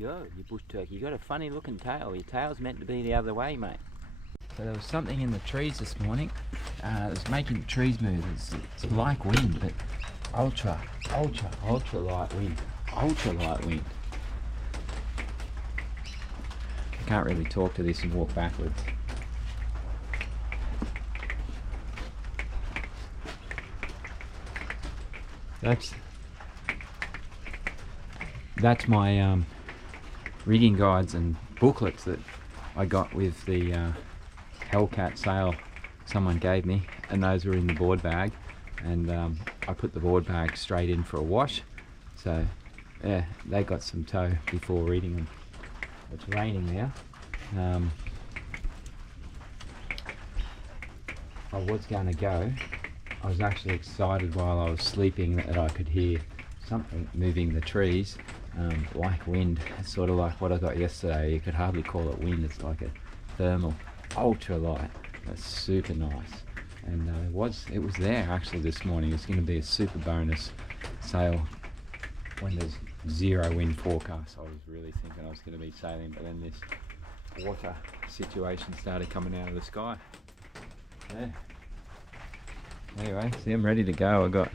go, you bush turkey. You got a funny looking tail. Your tail's meant to be the other way, mate. So there was something in the trees this morning. It was making the trees move. It's like wind, but ultra light wind. Ultra light wind. I can't really talk to this and walk backwards. That's my rigging guides and booklets that I got with the Hellcat sail someone gave me, and those were in the board bag, and I put the board bag straight in for a wash, so yeah, they got some tow before reading them. It's raining now. I was going to go. I was actually excited while I was sleeping that I could hear something moving the trees, like wind. It's sort of like what I got yesterday. You could hardly call it wind. It's like a thermal, ultra light. That's super nice. And it was there actually this morning. It's going to be a super bonus sail when there's zero wind forecast. I was really thinking I was going to be sailing, but then this water situation started coming out of the sky. Yeah. Anyway, see, I'm ready to go.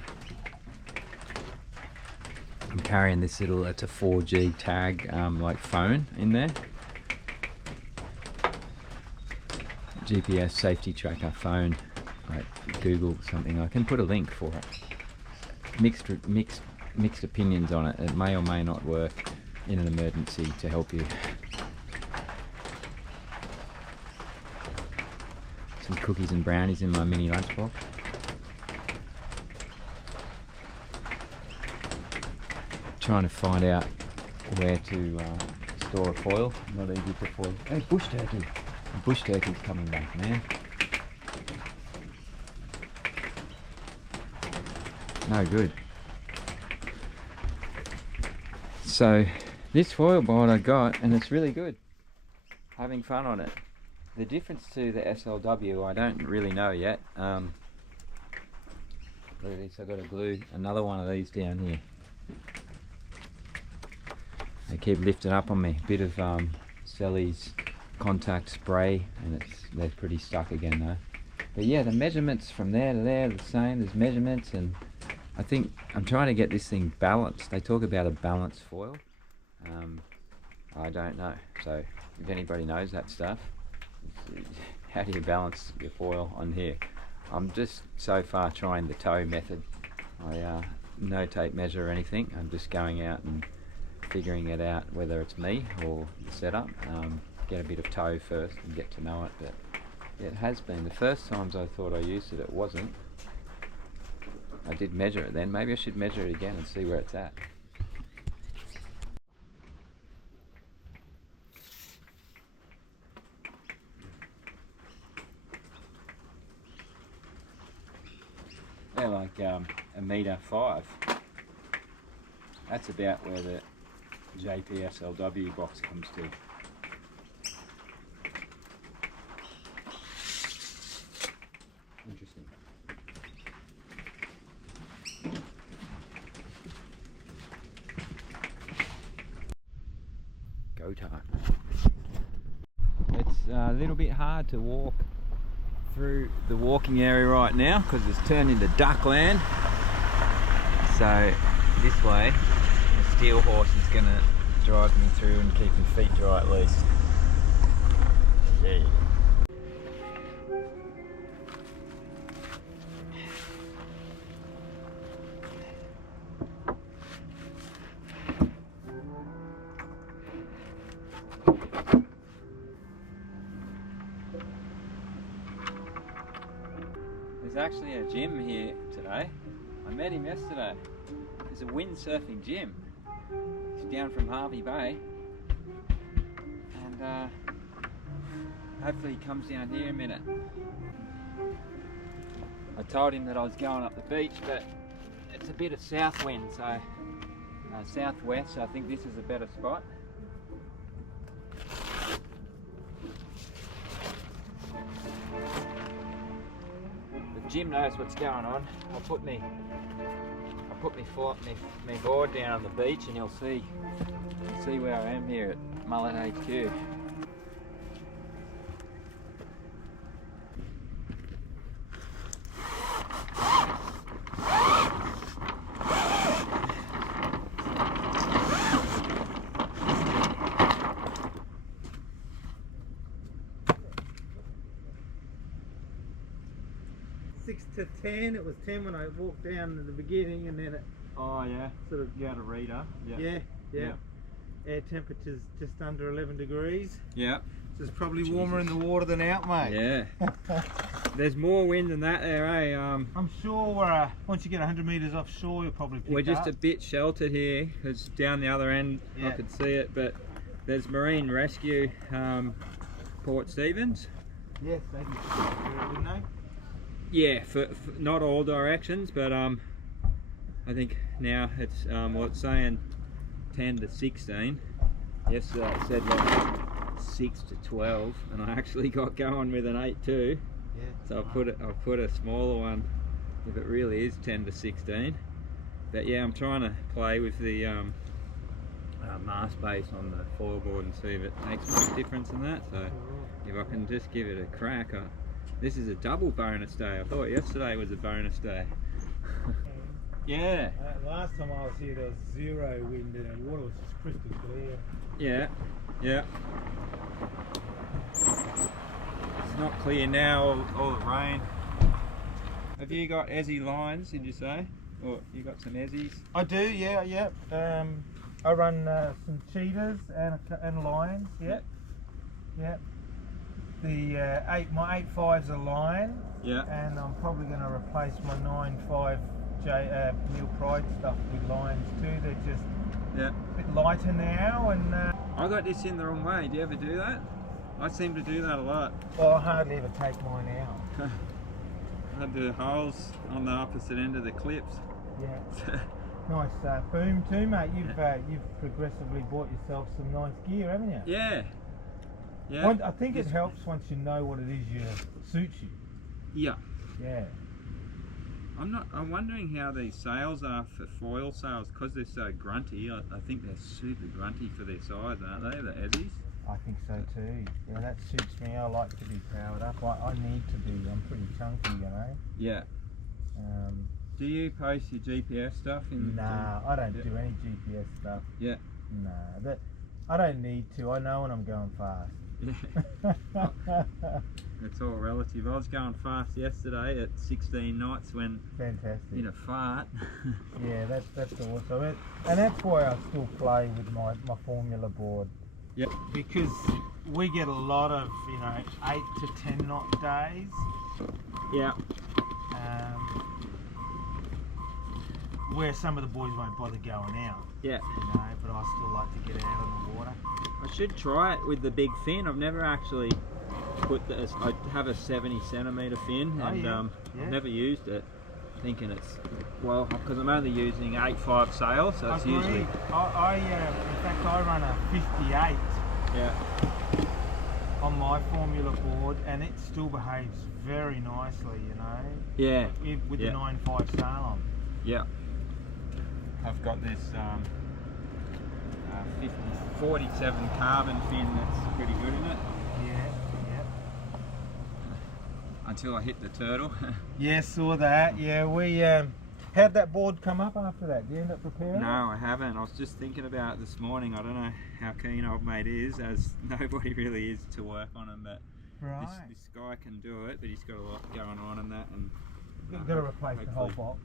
I'm carrying this little, it's a 4G tag like phone in there. GPS safety tracker phone, like Google something. I can put a link for it. Mixed opinions on it. It may or may not work in an emergency to help you. Some cookies and brownies in my mini lunchbox. Trying to find out where to store a foil. Not easy to foil. Hey, bush turkey! The bush turkey's coming back, man. No good. So this foil board I got, and it's really good. Having fun on it. The difference to the SLW I don't really know yet. Look at this, I've got to glue another one of these down here. They keep lifting up on me. Bit of Selly's contact spray, and they're pretty stuck again though. But yeah, the measurements from there to there are the same. There's measurements, and I think I'm trying to get this thing balanced. They talk about a balanced foil. I don't know. So if anybody knows that stuff, how do you balance your foil on here? I'm just so far trying the tow method. I no tape measure or anything. I'm just going out and figuring it out, whether it's me or the setup. Get a bit of tow first and get to know it. But yeah, it has been. The first times I thought I used it, it wasn't. I did measure it then. Maybe I should measure it again and see where it's at. They're like 1.5 meters. That's about where the JP SLW box comes to. Interesting. Go time. It's a little bit hard to walk through the walking area right now because it's turned into duckland. So this way, the steel horse is going to drive me through and keep my feet dry at least. Yeah. There's actually a gym here today. I met him yesterday. There's a windsurfing gym. He's down from Hervey Bay, and hopefully he comes down here in a minute. I told him that I was going up the beach, but it's a bit of south wind, so southwest, so I think this is a better spot. The gym knows what's going on. I'll put my board down on the beach and you'll see See where I am here at Mullet HQ. To 10, it was 10 when I walked down at the beginning, and then it sort of you had a reader. Yeah. Air temperature's just under 11 degrees. Yeah. So it's probably warmer in the water than out, mate. Yeah. There's more wind than that there, eh? I'm sure once you get 100 metres offshore, you'll probably pick We're just up. a bit sheltered here because down the other end I could see it, but there's Marine Rescue Port Stephens. Yes, they can do it, wouldn't they? Yeah, for not all directions, but I think now it's it's saying 10 to 16. Yesterday it said like 6 to 12, and I actually got going with an 8.2. Yeah. So I'll put a smaller one if it really is 10 to 16. But yeah, I'm trying to play with the mast base on the foil board and see if it makes much difference in that. So if I can just give it a crack. This is a double bonus day. I thought yesterday was a bonus day. Yeah. Last time I was here there was 0 wind and the water was just crystal clear. Yeah, yeah. It's not clear now, all the rain. Have you got Ezzy Lions, did you say? Or you got some Ezzies? I do, yeah. I run some cheetahs and lions, yeah. My 8.5's a lion, and I'm probably going to replace my 9.5 Neil Pride stuff with lions too. They're just a bit lighter now, and I got this in the wrong way. Do you ever do that? I seem to do that a lot. Well, I hardly ever take mine out. I had the holes on the opposite end of the clips. Yeah. Nice boom too, mate. You've progressively bought yourself some nice gear, haven't you? Yeah. Yeah. I think it helps once you know what it is suits you. Yeah. Yeah. I'm wondering how these sails are for foil sails, because they're so grunty. I think they're super grunty for their size, aren't they, the Ezzies? I think so too. Yeah, that suits me. I like to be powered up. I need to be. I'm pretty chunky, you know. Yeah. Do you post your GPS stuff in? Nah, I don't do any GPS stuff. Yeah. Nah, I don't need to. I know when I'm going fast. Yeah. It's all relative. I was going fast yesterday at 16 knots when in a fart. Yeah, that's awesome. And that's why I still play with my formula board. Yep. Because we get a lot of 8 to 10 knot days. Yeah. Where some of the boys won't bother going out. Yeah. But I still like to get out on the water. I should try it with the big fin. I've never actually put this. I have a 70 centimetre fin, and I've never used it. Thinking it's because I'm only using 8.5 sail, so it's usually. In fact, I run a 58. Yeah. On my formula board, and it still behaves very nicely, Yeah. With the 9.5 sail on. Yeah. I've got this 47 carbon fin that's pretty good in it. Yeah. Until I hit the turtle. Yeah, saw that. Yeah, we how'd that board come up after that? Did you end up repairing it? No, I haven't. I was just thinking about it this morning. I don't know how keen old mate is, as nobody really is to work on him, but this guy can do it, but he's got a lot going on and that, and you've got to replace the whole box.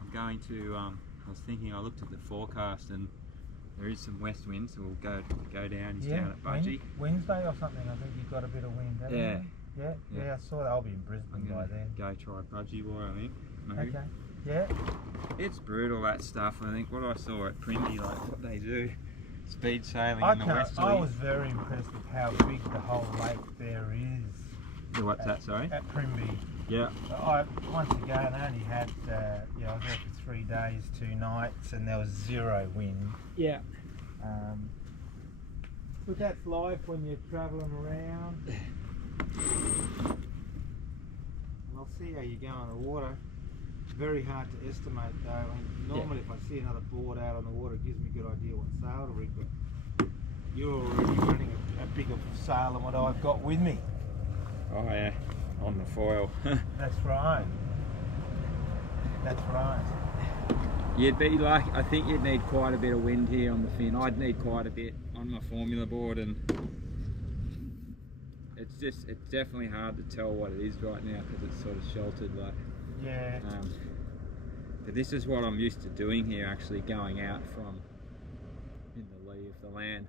I'm going to I was thinking, I looked at the forecast and there is some west wind, so we'll go down. He's down at Budgie. Wednesday or something, I think you've got a bit of wind, haven't you? Yeah, I saw that. I'll be in Brisbane by then. Go try Budgie Boy, I think. Maybe. Okay. Yeah. It's brutal, that stuff. I think what I saw at Primby, like what they do, speed sailing in the westerly. I was very impressed with how big the whole lake there is. What's that, sorry? At Primby. Yeah. Once again, I only had, I was there for 3 days, 2 nights, and there was 0 wind. Yeah. But that's life when you're travelling around. I'll see how you go on the water. Very hard to estimate though. And normally if I see another board out on the water, it gives me a good idea what sail to rig. But you're already running a bigger sail than what I've got with me. Oh yeah, on the foil. That's right. That's right. You'd be like, I think you'd need quite a bit of wind here on the fin. I'd need quite a bit on my formula board, and it's definitely hard to tell what it is right now because it's sort of sheltered, like. Yeah. But this is what I'm used to doing here, actually going out from in the lee of the land.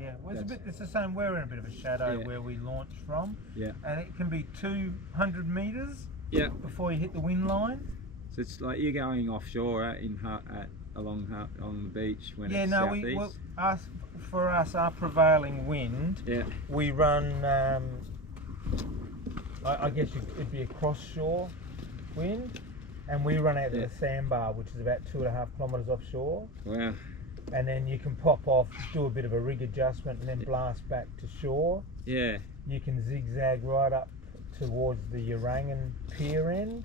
Yeah, well, it's the same. We're in a bit of a shadow where we launch from. Yeah. And it can be 200 metres. Yeah. Before you hit the wind line. So it's like you're going offshore along the beach when it's southeast. For us, our prevailing wind. Yeah. We run. I guess it'd be a cross shore wind, and we run out to the sandbar, which is about 2.5 kilometres offshore. Wow. And then you can pop off, do a bit of a rig adjustment, and then blast back to shore. Yeah. You can zigzag right up towards the Orangan pier end.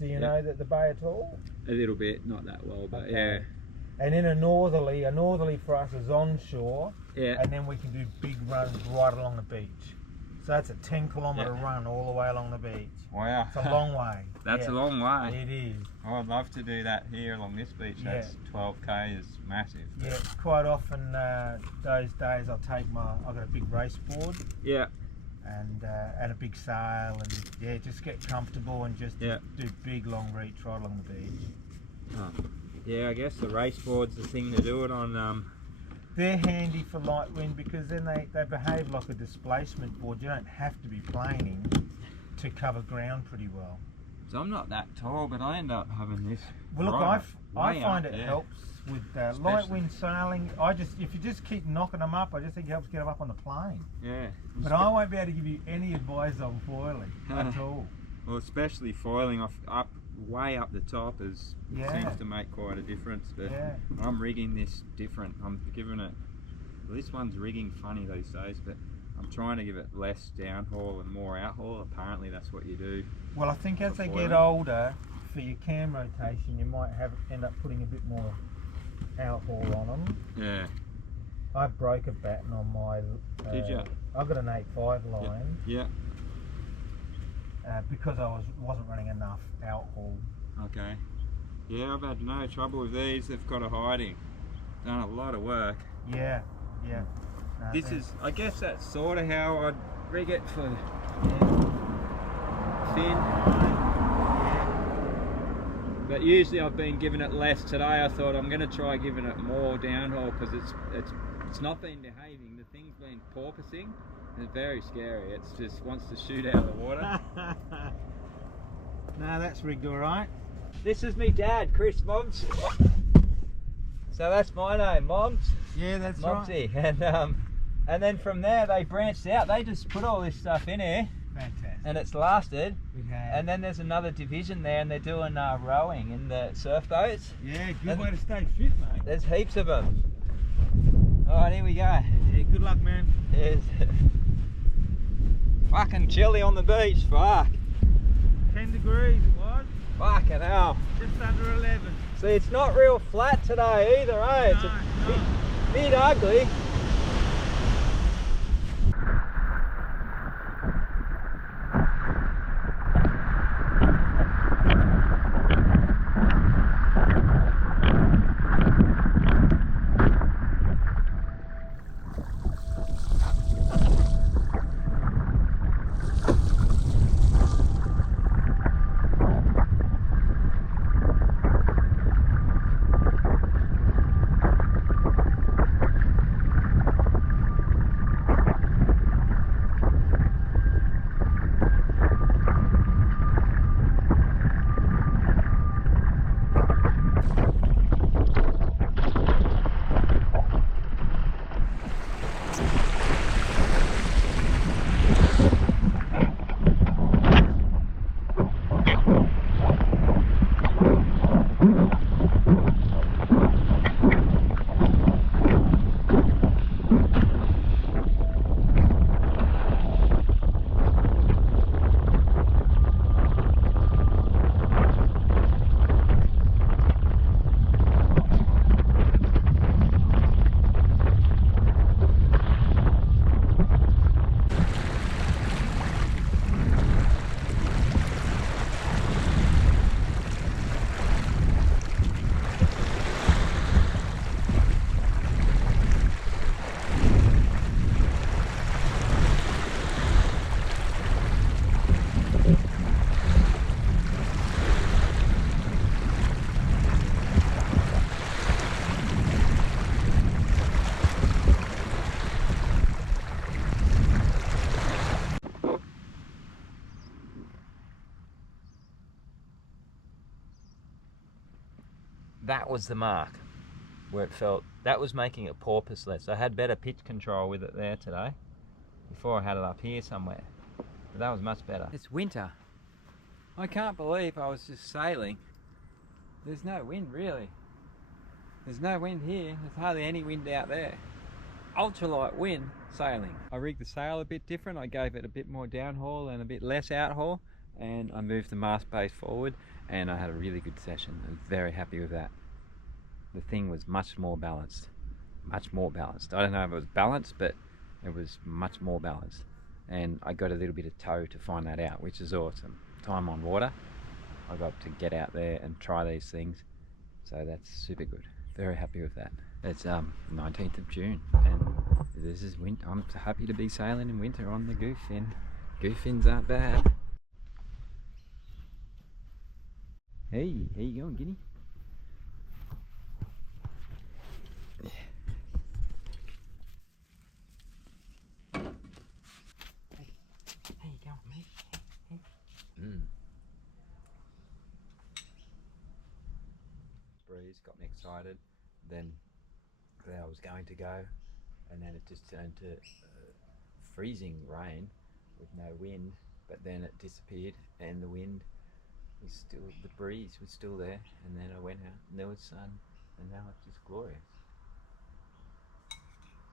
Do you know the bay at all? A little bit, not that well, but yeah. And in a northerly for us is onshore. Yeah. And then we can do big runs right along the beach. So that's a 10-kilometre run all the way along the beach. Wow. It's a long way. That's a long way. It is. Oh, I'd love to do that here along this beach. That's 12k is massive. Yeah, quite often those days I've got a big race board. Yeah. And a big sail, and just get comfortable and just do big long reach right along the beach. Oh. Yeah, I guess the race board's the thing to do it on. They're handy for light wind because then they behave like a displacement board. You don't have to be planing to cover ground pretty well. So I'm not that tall, but I end up having this. Well, look, I find it helps with light wind sailing. If you just keep knocking them up, I just think it helps get them up on the plane. Yeah. But I won't be able to give you any advice on foiling at all. Well, especially foiling way up the top seems to make quite a difference. But I'm rigging this different. I'm giving it. Well, this one's rigging funny these days, but I'm trying to give it less downhaul and more outhaul. Apparently, that's what you do. Well, I think as they get older, for your cam rotation, you might end up putting a bit more outhaul on them. Yeah. I broke a batten on my. Did you? I've got an 8.5 line. Yeah. Because I wasn't running enough outhaul. Okay. Yeah, I've had no trouble with these. They've got a hiding. Done a lot of work. Yeah. Yeah. I guess that's sort of how I'd rig it for fin. But usually I've been giving it less. Today I thought I'm going to try giving it more downhaul because it's not been behaving. The thing's been porpoising. It's very scary. It just wants to shoot out of the water. No, that's rigged all right. This is me dad, Chris Mobs. So that's my name, Mobs. Yeah, that's Mobsy. Right. And then from there they branched out. They just put all this stuff in here. Fantastic. And it's lasted. And then there's another division there, and they're doing rowing in the surf boats. Yeah, good way to stay fit, mate. There's heaps of them. All right, here we go. Yeah, good luck, man. Yes. Fucking chilly on the beach, fuck. 10 degrees it was. Fucking hell. Just under 11. See, it's not real flat today either, eh? It's a bit ugly. that was the mark where it felt, that was making it porpoiseless. I had better pitch control with it there today. Before I had it up here somewhere. But that was much better. It's winter. I can't believe I was just sailing. There's no wind really. There's no wind here. There's hardly any wind out there. Ultralight wind sailing. I rigged the sail a bit different. I gave it a bit more downhaul and a bit less outhaul, and I moved the mast base forward, and I had a really good session. I'm very happy with that. The thing was much more balanced. Much more balanced. I don't know if it was balanced, but it was much more balanced. And I got a little bit of tow to find that out, which is awesome. Time on water. I got to get out there and try these things. So that's super good. Very happy with that. It's 19th of June, and this is winter. I'm happy to be sailing in winter on the Goofin. Goofins aren't bad. Hey, how you going, Guinea? How you going, mate? Breeze got me excited. Then I was going to go, and then it just turned to freezing rain with no wind. But then it disappeared, and the wind was still, the breeze was still there. And then I went out, and there was sun, and now it's just glorious.